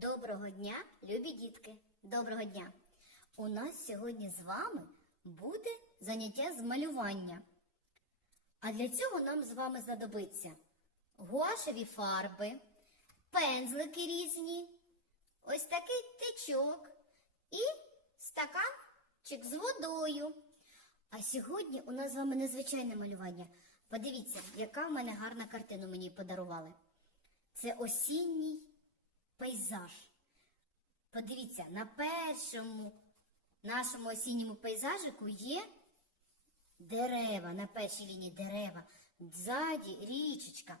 Доброго дня, любі дітки! Доброго дня! У нас сьогодні з вами буде заняття з малювання. А для цього нам з вами знадобиться гуашеві фарби, пензлики різні, ось такий тичок і стаканчик з водою. А сьогодні у нас з вами незвичайне малювання. Подивіться, яка в мене гарна картина мені подарували. Це осінній пейзаж. Подивіться, на першому нашому осінньому пейзажику є дерева, на першій лінії дерева, ззаді річечка.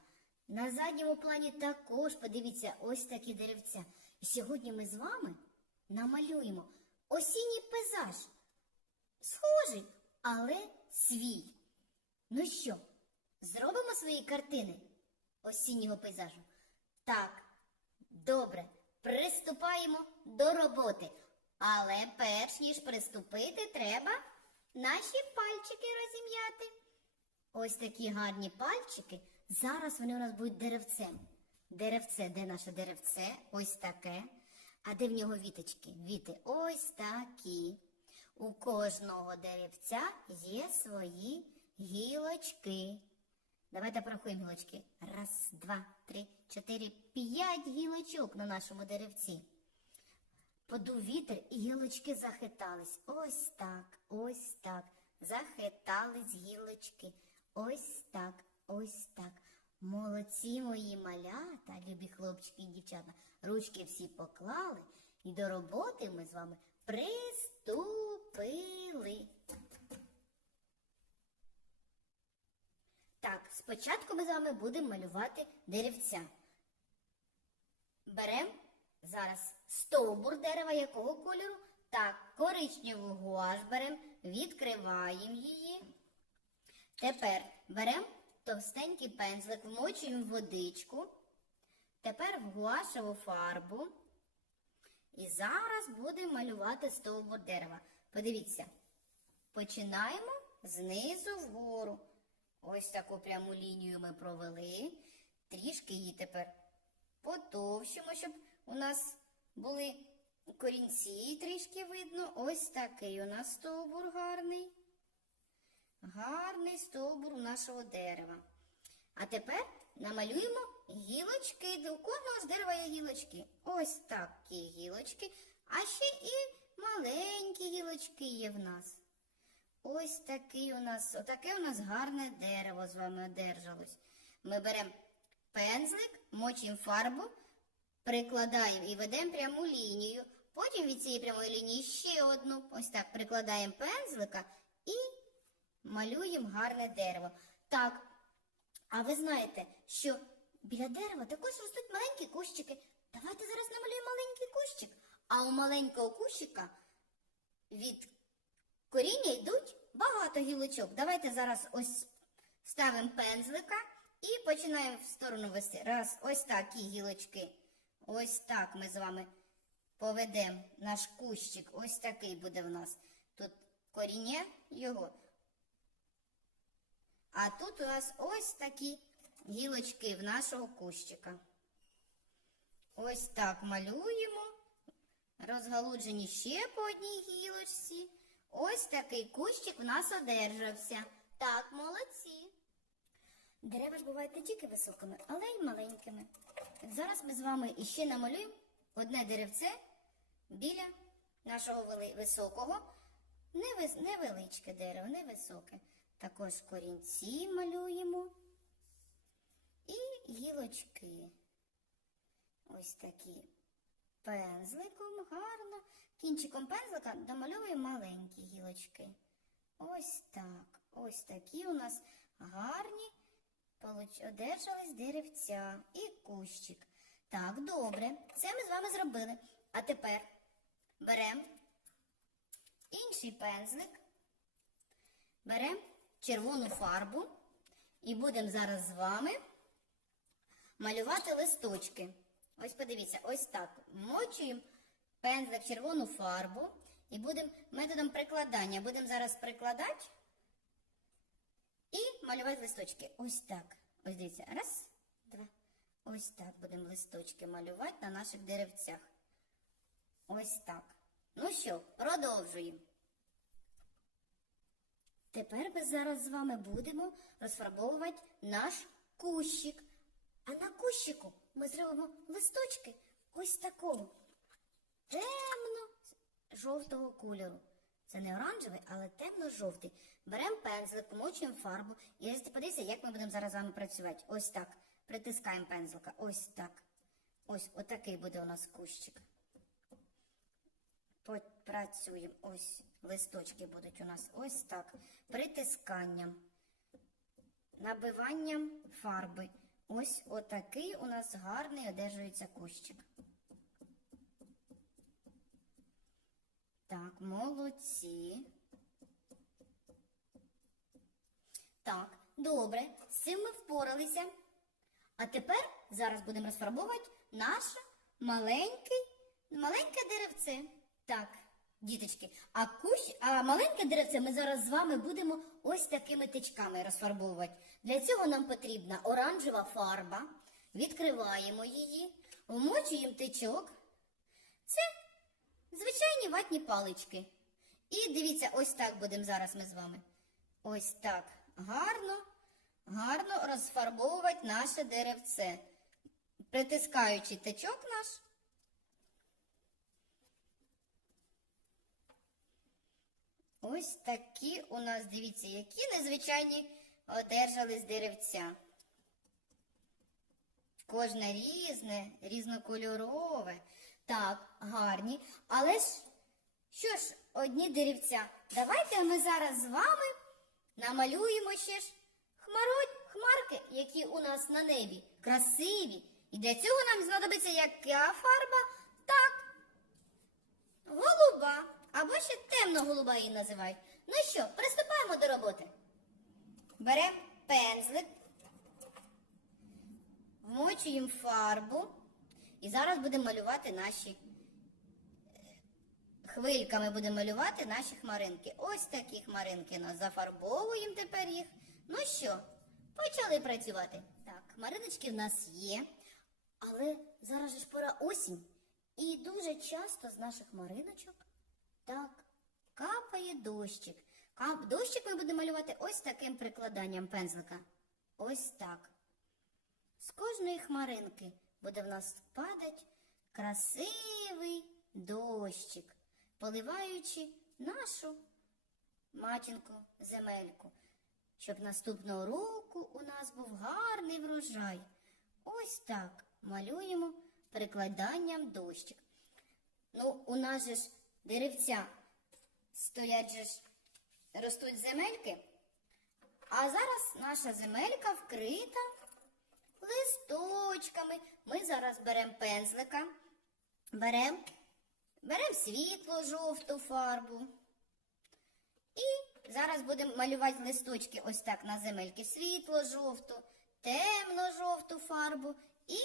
На задньому плані також, подивіться, ось такі деревця. І сьогодні ми з вами намалюємо осінній пейзаж. Схожий, але свій. Ну що, зробимо свої картини осіннього пейзажу? Так, добре, приступаємо до роботи. Але перш ніж приступити, треба наші пальчики розім'яти. Ось такі гарні пальчики. Зараз вони у нас будуть деревцем. Деревце, де наше деревце? Ось таке. А де в нього віточки? Віти ось такі. У кожного деревця є свої гілочки. Давайте порахуємо гілочки. Раз, два, три, чотири, п'ять гілочок на нашому деревці. Подув вітер і гілочки захитались. Ось так, ось так. Захитались гілочки. Ось так, ось так. Молодці мої малята, любі хлопчики і дівчата. Ручки всі поклали, і до роботи ми з вами приступили. Так, спочатку ми з вами будемо малювати деревця. Беремо зараз стовбур дерева якого кольору? Так, коричневу гуаш беремо, відкриваємо її. Тепер беремо товстенький пензлик, вмочуємо водичку. Тепер в гуашеву фарбу. І зараз будемо малювати стовбур дерева. Подивіться, починаємо знизу вгору. Ось таку пряму лінію ми провели. Трішки її тепер потовщимо, щоб у нас були корінці трішки видно. Ось такий у нас стовбур гарний. Гарний стовбур у нашого дерева. А тепер намалюємо гілочки. У кожного з дерева є гілочки. Ось такі гілочки. А ще і маленькі гілочки є в нас. Ось такий у нас, отаке у нас гарне дерево з вами одержалось. Ми беремо пензлик, мочимо фарбу, прикладаємо і ведемо пряму лінію. Потім від цієї прямої лінії ще одну. Ось так прикладаємо пензлика і малюємо гарне дерево. Так, а ви знаєте, що біля дерева також ростуть маленькі кущики. Давайте зараз намалюємо маленький кущик. А у маленького кущика від коріння йдуть багато гілочок. Давайте зараз ось ставимо пензлика і починаємо в сторону вести. Раз, ось такі гілочки. Ось так ми з вами поведемо наш кущик. Ось такий буде в нас. Тут коріння його. А тут у нас ось такі гілочки в нашого кущика. Ось так малюємо. Розгалуджені ще по одній гілочці. Ось такий кущик в нас одержався. Так, молодці. Дерева ж бувають не тільки високими, але й маленькими. Зараз ми з вами іще намалюємо одне деревце біля нашого високого, невеличке дерево, невисоке. Також корінці малюємо і гілочки. Ось такі пензликом гарно. Кінчиком пензлика домальовуємо маленькі гілочки. Ось так. Ось такі у нас гарні одержались деревця і кущик. Так, добре. Це ми з вами зробили. А тепер беремо інший пензлик, беремо червону фарбу і будемо зараз з вами малювати листочки. Ось подивіться, ось так. Мочуємо пензлик в червону фарбу і будемо методом прикладання. Будемо зараз прикладати і малювати листочки. Ось так. Ось дивіться. Раз, два. Ось так будемо листочки малювати на наших деревцях. Ось так. Ну що, продовжуємо. Тепер ми зараз з вами будемо розфарбовувати наш кущик. А на кущику ми зробимо листочки ось такого темно-жовтого кольору. Це не оранжевий, але темно-жовтий. Беремо пензлик, помочуємо фарбу. І ось подивіться, як ми будемо зараз з вами працювати. Ось так. Притискаємо пензлика. Ось так. Ось отакий буде у нас кущик. Попрацюємо. Ось листочки будуть у нас ось так. Притисканням. Набиванням фарби. Ось отакий у нас гарний одержується кущик. Так, молодці. Так, добре, з цим ми впоралися. А тепер зараз будемо розфарбовувати наше маленьке, маленьке деревце. Так, діточки, а кущ, а маленьке деревце ми зараз з вами будемо ось такими тичками розфарбовувати. Для цього нам потрібна оранжева фарба. Відкриваємо її, вмочуємо тичок. Це звичайні ватні палички. І дивіться, ось так будемо зараз ми з вами. Ось так. Гарно, гарно розфарбовувати наше деревце. Притискаючи течок наш. Ось такі у нас, дивіться, які незвичайні одержали з деревця. Кожне різне, різнокольорове. Так, гарні. Але ж, що ж, одні деревця. Давайте ми зараз з вами намалюємо ще ж хмародь, хмарки, які у нас на небі. Красиві. І для цього нам знадобиться яка фарба? Так. Голуба. Або ще темно-голуба її називають. Ну що, приступаємо до роботи. Беремо пензлик, вмочуємо фарбу. І зараз будемо малювати наші е, хвильками будемо малювати наші хмаринки. Ось такі хмаринки нас зафарбовуємо тепер їх. Ну що, почали працювати. Так, хмариночки в нас є, але зараз ж пора осінь. І дуже часто з наших хмариночок так капає дощик. Кап... Дощик ми будемо малювати ось таким прикладанням пензлика. Ось так. З кожної хмаринки буде в нас падать красивий дощик, поливаючи нашу матінку земельку, щоб наступного року у нас був гарний врожай. Ось так малюємо прикладанням дощик. Ну, у нас же ж деревця стоять же ж, ростуть земельки, а зараз наша земелька вкрита листочками. Ми зараз беремо пензлика, беремо берем світло жовту фарбу. І зараз будемо малювати листочки ось так на земельки. Світло жовту, темно жовту фарбу і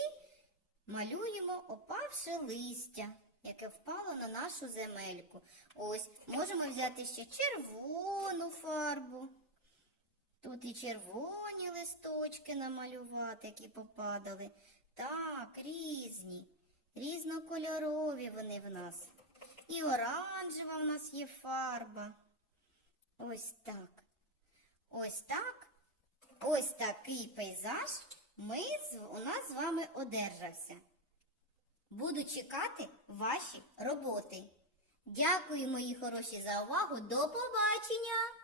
малюємо опавше листя, яке впало на нашу земельку. Ось, можемо взяти ще червону фарбу. Тут і червоні листочки намалювати, які попадали. Так, різні, різнокольорові вони в нас. І оранжева в нас є фарба. Ось так. Ось так. Ось такий пейзаж ми, у нас з вами одержався. Буду чекати ваші роботи. Дякую, мої хороші, за увагу. До побачення!